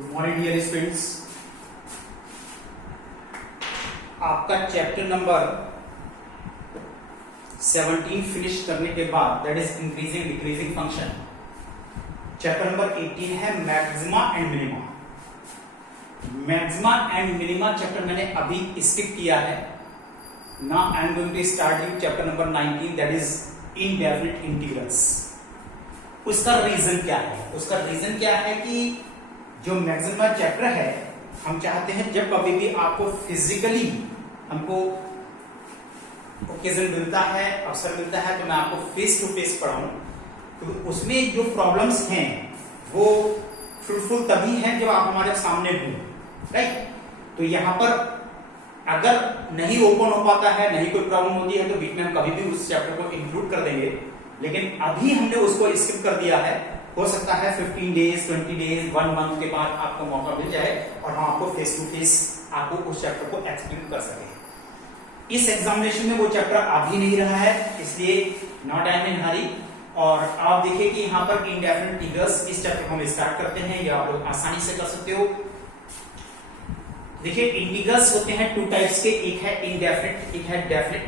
Good morning dear students. आपका chapter number 17 finish करने के बाद, that is increasing decreasing function, chapter number 18 है maxima and minima. Maxima and minima chapter मैंने अभी स्किप किया है। Now I am going to start chapter number 19, that is indefinite integrals. उसका रीजन क्या है? उसका रीजन क्या है कि जो मैक्सिमा चैप्टर है, हम चाहते हैं जब कभी भी आपको फिजिकली हमको ओकेजन मिलता है, अवसर मिलता है, तो मैं आपको फेस टू फेस पढ़ाऊं। तो उसमें जो प्रॉब्लम्स हैं वो फ्रूटफुल तभी हैं जब आप हमारे सामने हो, राइट? तो यहां पर अगर नहीं ओपन हो पाता है, नहीं कोई प्रॉब्लम होती है, तो बीच में हम कभी भी उस चैप्टर को इंक्लूड कर देंगे। लेकिन अभी हमने उसको स्किप कर दिया है। हो सकता है 15 डेज, 20 डेज, 1 मंथ के बाद आपको मौका मिल जाए और हम आपको फेस टू फेस आपको उस चैप्टर को एक्सप्लेन कर सके। इस एग्जामिनेशन में वो चैप्टर आ भी नहीं रहा है, इसलिए नॉट आई एम इन हरी। और आप देखिए कि यहाँ पर इनडेफिनिट इंटीग्रल्स, इस चैप्टर को हम स्टार्ट करते हैं, या आप लोग आसानी से कर सकते हो। देखिए इंटीग्रल्स होते हैं 2 टाइप्स के, एक है इनडेफिनिट, एक है डेफिनिट।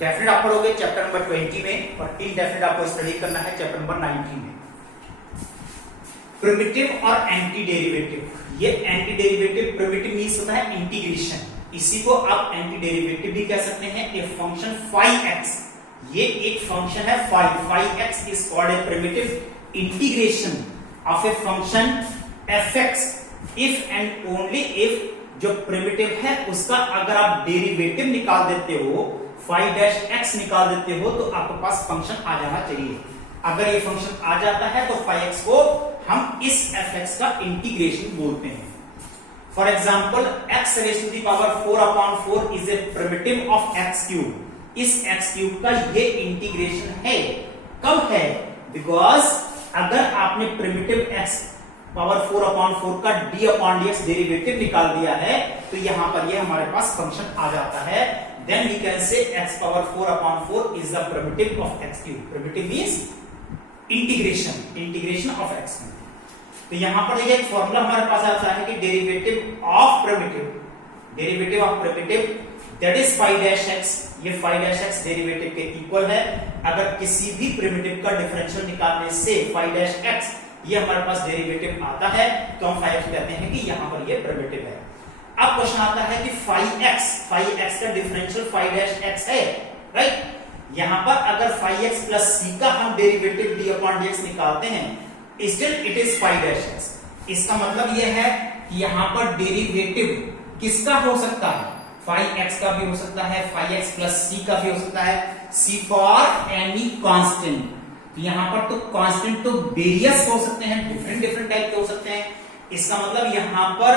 डेफिनिट आप पढ़ोगे चैप्टर नंबर 20 में, और इनडेफिनिट आपको स्टडी करना है चैप्टर नंबर 19 में। प्रिमिटिव और एंटी डेरिवेटिव। ये एंटी डेरिवेटिव, प्रिमिटिव मींस होता है इंटीग्रेशन, इसी को आप एंटी डेरिवेटिव भी कह सकते हैं। ए फंक्शन phi-x, ये एक फंक्शन है phi-x is called a primitive integration of a function f(x) if and only if जो प्रिमिटिव है उसका अगर आप डेरिवेटिव निकाल देते हो, phi-x निकाल देते हो, तो आपके पास फंक्शन आ जाना चाहिए। अगर ये फंक्शन आ जाता है तो phi-x को हम इस f(x) का इंटीग्रेशन बोलते हैं। For example x raise to the power 4/4 is a primitive of x³। इस x³ का ये इंटीग्रेशन है। कब है? बिकॉज अगर आपने प्रिमिटिव x पावर 4/4 का d/dx डेरिवेटिव निकाल दिया है, तो यहां पर ये हमारे पास फंक्शन आ जाता है। Then we can say x power 4/4 is the primitive of x³। Primitive means integration of x³। तो यहां पर देखिए एक फॉर्मूला हमारे पास आता है कि derivative of primitive that is phi-x। ये phi-x डेरिवेटिव के इक्वल है। अगर किसी भी प्रिमिटिव का डिफरेंशियल निकालने से phi-x ये हमारे पास डेरिवेटिव आता है, तो हम phi-x कहते हैं कि यहां पर ये प्रिमिटिव है। अब क्वेश्चन आता है कि phi-x का डिफरेंशियल phi-x है, राइट? यहां पर अगर phi-x प्लस c का हम डेरिवेटिव d/dx निकालते हैं, स्टिल इट इज phi-x। इसका मतलब यह है कि यहां पर डेरिवेटिव किसका हो सकता है? phi-x का भी हो सकता है, phi-x प्लस c का भी हो सकता है। c for any constant. तो यहां पर तो कांस्टेंट तो वेरियस हो सकते हैं, डिफरेंट टाइप के हो सकते हैं। इसका मतलब यहां पर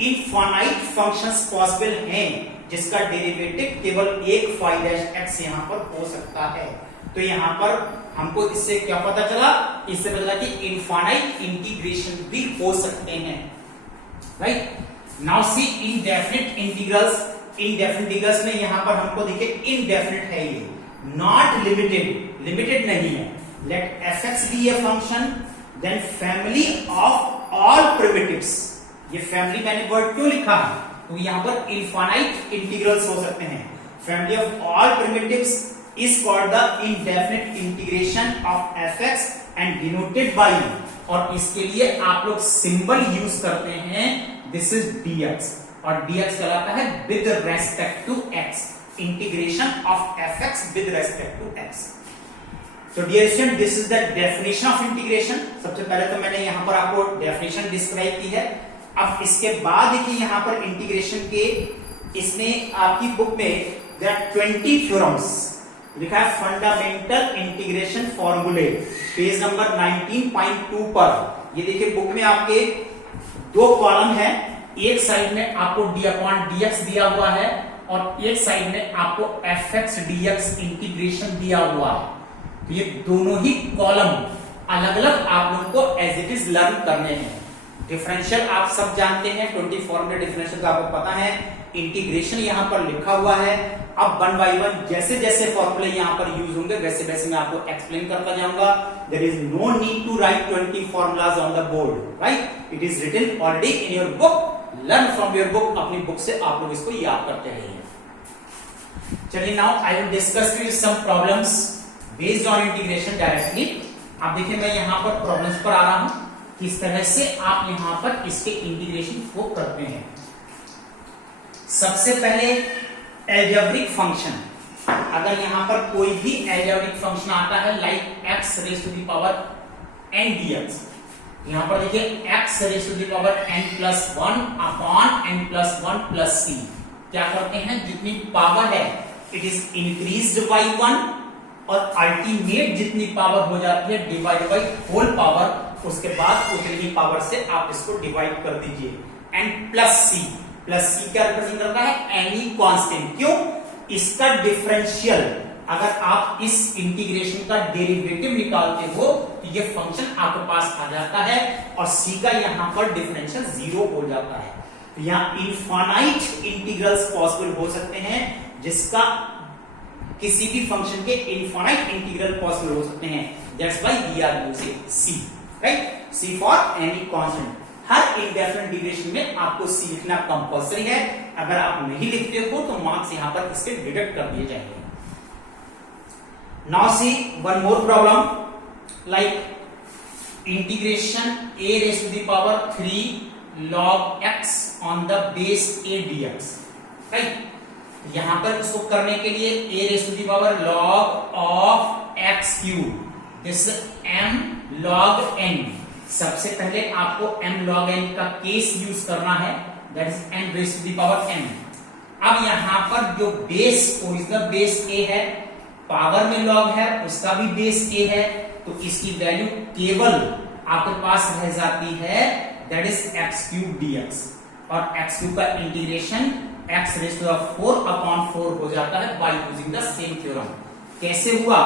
इनफाइनाइट फंक्शंस पॉसिबल हैं जिसका डेरिवेटिव केवल एक phi-x यहां पर हो सकता है। तो यहां पर हमको इससे क्या पता चला? इससे पता चला कि इनफाइनाइट इंटीग्रेशन भी हो सकते हैं, right? Now see indefinite integrals. Indefinite integrals में यहां पर हमको देखिए इनडेफिनिट है, ये नॉट लिमिटेड नहीं है। Let f(x) be a function, then family of all primitives. ये फैमिली मैंने वर्ड क्यों लिखा है? तो यहां पर इनफाइनाइट इंटीग्रल्स हो सकते हैं। Family of all primitives is called the indefinite integration of f(x) and denoted by, और इसके लिए आप लोग सिंबल यूज करते हैं, दिस इज dx, और dx कहलाता है with respect to x, integration of f(x) with respect to x। तो dear student, this is the definition of integration. सबसे पहले तो मैंने यहां पर आपको डेफिनेशन डिस्क्राइब की है। अब इसके बाद देखिए यहां पर इंटीग्रेशन के, इसमें आपकी बुक में देयर आर 20 थ्योरम्स लिखा है, फंडामेंटल इंटीग्रेशन फॉर्मूले, पेज नंबर 19.2 पर। ये देखिए बुक में आपके 2 कॉलम है, एक साइड में आपको d/dx दिया हुआ है और एक साइड में आपको f(x) dx इंटीग्रेशन दिया हुआ है। तो ये दोनों ही कॉलम अलग अलग आप लोगों को एज इट इज लर्न करने हैं। डिफरेंशियल आप सब जानते हैं, 20 फॉर्मूले डिफरेंशियल का आपको पता है। इंटीग्रेशन यहां पर लिखा हुआ है। अब 1 बाय 1 जैसे जैसे फॉर्मूले यहां पर यूज होंगे वैसे वैसे मैं आपको एक्सप्लेन करता जाऊंगा। There is no need to write 20 formulas on the board, right? It is written already in your book. Learn from your book, अपनी बुक से आप लोग इसको याद करते रहिए। चलिए now I will discuss with some problems based on integration directly. आप देखिए मैं यहां पर प्रॉब्लम्स पर आ रहा हूं, किस तरह से आप यहां पर इसके इंटीग्रेशन को करते हैं। सबसे पहले एल्जेब्रिक फंक्शन, अगर यहां पर कोई भी एल्जेब्रिक फंक्शन आता है like x raise to the power n dx, यहां पर देखिए x raise to the power n+1 upon n+1 plus c, क्या करते हैं जितनी पावर है इट इज इंक्रीज्ड बाय 1 और अल्टीमेट जितनी पावर हो जाती है डिवाइड बाय होल पावर, उसके बाद उतनी ही पावर से आप इसको डिवाइड कर दीजिए। एंड प्लस सी क्या रिप्रेजेंट करता है? Any constant. क्यों? इसका डिफरेंशियल, अगर आप इस इंटीग्रेशन का डेरिवेटिव निकालते हो तो ये फंक्शन आपके पास आ जाता है और सी का यहां पर डिफरेंशियल 0 हो जाता है। यहां इनफाइनाइट इंटीग्रल्स पॉसिबल हो सकते हैं, जिसका किसी भी फंक्शन के इनफाइनाइट इंटीग्रल पॉसिबल हो सकते हैं। That's why we are using C, right? C for any constant. हर इंडेफिनिट इंटीग्रेशन में आपको सी लिखना कंपलसरी है। अगर आप नहीं लिखते हो तो मार्क्स यहां पर इसके डिडक्ट कर दिए जाएंगे। Now see one more problem like integration a raise to the power 3 log x on the base a dx, right? यहां पर इसको करने के लिए a raise to the power log of x cube, this m log n। सबसे पहले आपको m log n का केस यूज करना है, that is n raise to the power n। अब यहां पर जो बेस ओरिजिनल बेस a है, पावर में log है, उसका भी बेस a है, तो इसकी वैल्यू केवल आपके पास रह जाती है, that is x cube dx। और x क्यूब का integration x raise to the 4 upon 4 हो जाता है by using the same theorem. कैसे हुआ?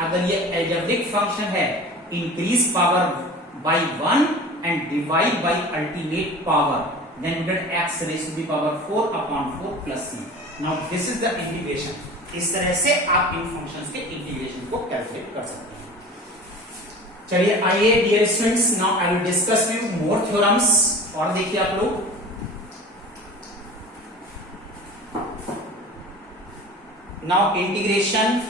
अगर ये एल्जेब्रिक फंक्शन है, increase power by 1 and divide by ultimate power, then we get x raised to the power 4 upon 4 plus c. Now this is the integration. इस तरह से आप इन फंक्शंस के इंटीग्रेशन को कैलकुलेट कर सकते हैं। चलिए आइए dear students, now I will discuss with more theorems. और देखिए आप लोग, now integration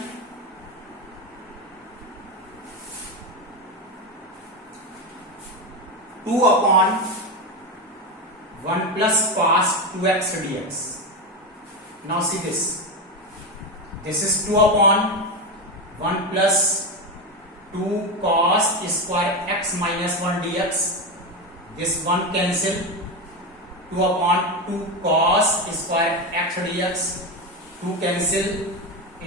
two upon 1 plus cos 2x dx। Now see this. This is 2 upon 1 plus 2 cos square x minus 1 dx. This 1 cancel. 2 upon 2 cos square x dx. 2 cancel.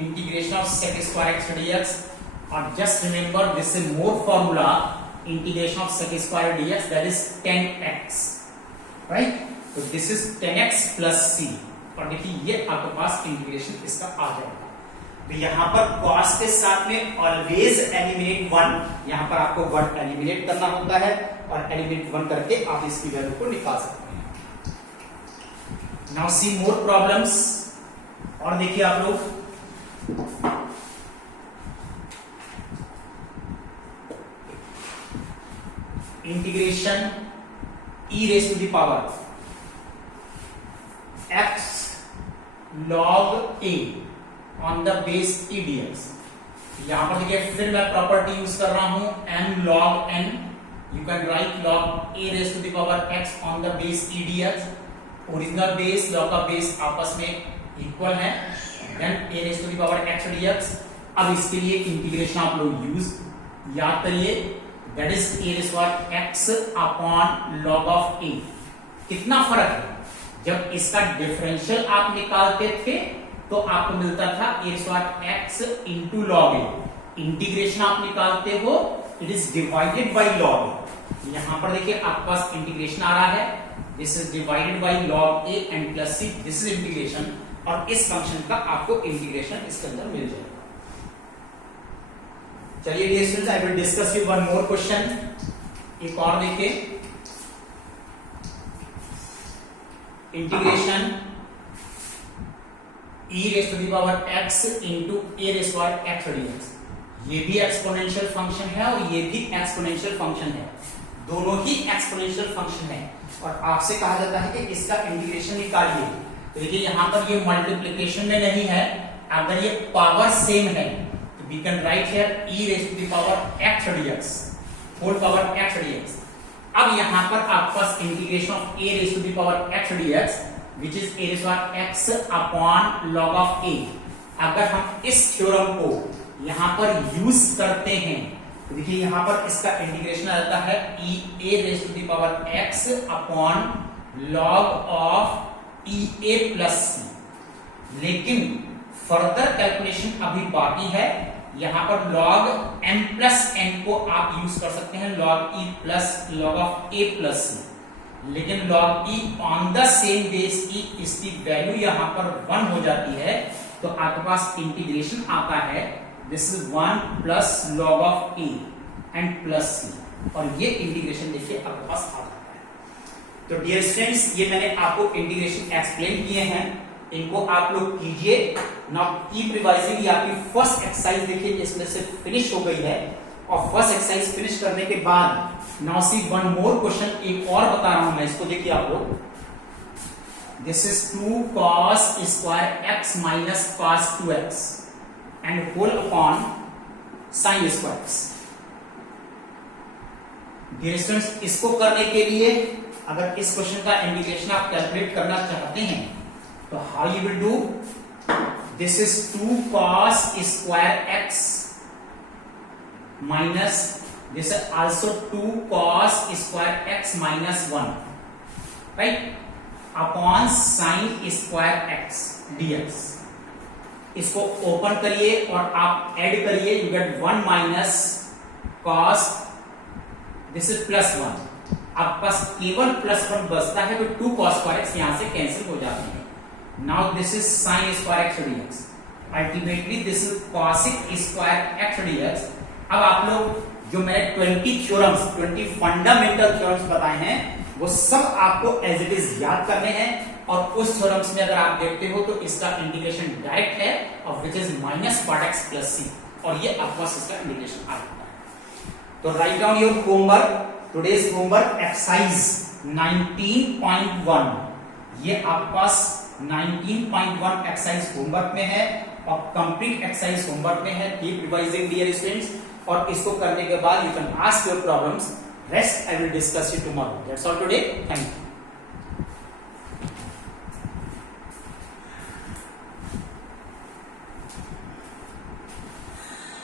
Integration of sec square x dx. And just remember this is more formula. Integration of sec square dx, that is 10x, right? So this is 10x plus c। और देखिए ये आपके पास integration इसका आ जाएगा। तो यहां पर cos के साथ में ऑलवेज एलिमिनेट 1, यहां पर आपको 1 एलिमिनेट करना होता है और एलिमिनेट 1 करके आप इसकी वैल्यू को निकाल सकते हैं। Now see more problems. और देखिए आप लोग, integration e raise to the power x log a on the base e dx। यहां पर देखिए फिर मैं प्रॉपर्टी यूज कर रहा हूं m log n। You can write log a raise to the power x on the base e dx। Original base log का base आपस में इक्वल है, then a raise to the power x dx। अब इसके लिए integration आप लोग use याद करिए, that is a raised to x upon log of a। कितना फर्क है? जब इसका डिफरेंशियल आप निकालते थे तो आपको मिलता था a raised to x into log a। Integration आप निकालते हो, it is divided by log a। यहां पर देखिए आपके पास इंटीग्रेशन आ रहा है, this is divided by log a and plus c, this is integration. और इस फंक्शन का आपको इंटीग्रेशन इसके अंदर मिल जाएगा। चलिए dear students, I will discuss you one more question. एक और देखिए, integration e raise to the power x into a raise to power x dx। ये भी एक्सपोनेंशियल फंक्शन है और ये भी एक्सपोनेंशियल फंक्शन है, दोनों ही एक्सपोनेंशियल फंक्शन है। और आपसे कहा जाता है कि इसका इंटीग्रेशन निकालिए। तो देखिए यहां पर ये मल्टीप्लिकेशन में नहीं है, अगर ये पावर सेम है तो we can write here e raise to the power x dx whole power x dx। अब यहां पर आपके पास integration of a raise to the power x dx which is a raised to x upon log of a। अगर हम इस theorem को यहां पर यूज करते हैं तो देखिए यहां पर इसका इंटीग्रेशन आ जाता है a raise to the power x upon log of e a plus c। लेकिन फर्दर कैलकुलेशन अभी बाकी है, यहां पर log m प्लस n को आप यूज कर सकते हैं log e plus log of a plus c। लेकिन log e on the same base की इसकी वैल्यू यहां पर 1 हो जाती है, तो आपके पास इंटीग्रेशन आता है this is 1 plus log of a and plus c, और ये इंटीग्रेशन देखिए आपके पास आ जाता है। तो डियर स्टूडेंट्स, ये मैंने आपको इंटीग्रेशन एक्सप्लेन किए हैं, इनको आप लोग कीजिए। Now keep revising. ये आपकी फर्स्ट एक्सरसाइज देखिए इसमें से फिनिश हो गई है, और फर्स्ट एक्सरसाइज फिनिश करने के बाद now see one more question, एक और बता रहा हूं मैं, इसको देखिए आप लोग। This is 2 cos square x minus cos 2x and whole upon sin square x। Dear students, इसको करने के लिए अगर इस क्वेश्चन का इंटीग्रेशन आप कैलकुलेट करना चाहते हैं तो how you will do, this is 2 cos square x minus this is also 2 cos square x minus 1 right upon sin square x dx। इसको ओपन करिए और आप ऐड करिए, you get 1 minus cos, this is plus 1। आपके पास केवल plus 1 बचता है, तो 2 cos square x यहां से कैंसिल हो जाते हैं। Now this is sin square x dx, ultimately this is cosic square x dx। अब आप लोग जो मैंने 20 थ्योरम्स 20 फंडामेंटल थ्योरम्स बताए हैं वो सब आपको एज इट इज याद करने हैं, और उस थ्योरम्स में अगर आप देखते हो तो इसका इंटीग्रेशन डायरेक्ट है, और which is minus part X plus C, और ये आपके पास इसका इंटीग्रेशन आ जाता है। तो write down your homework, today's homework exercise 19.1, ये आपके पास 19.1 एक्सरसाइज होमवर्क में है, और कंप्लीट एक्सरसाइज होमवर्क में है। कीप रिवाइजिंग डियर स्टूडेंट्स, और इसको करने के बाद you can ask your problems, rest I will discuss you tomorrow. That's all today, thank you.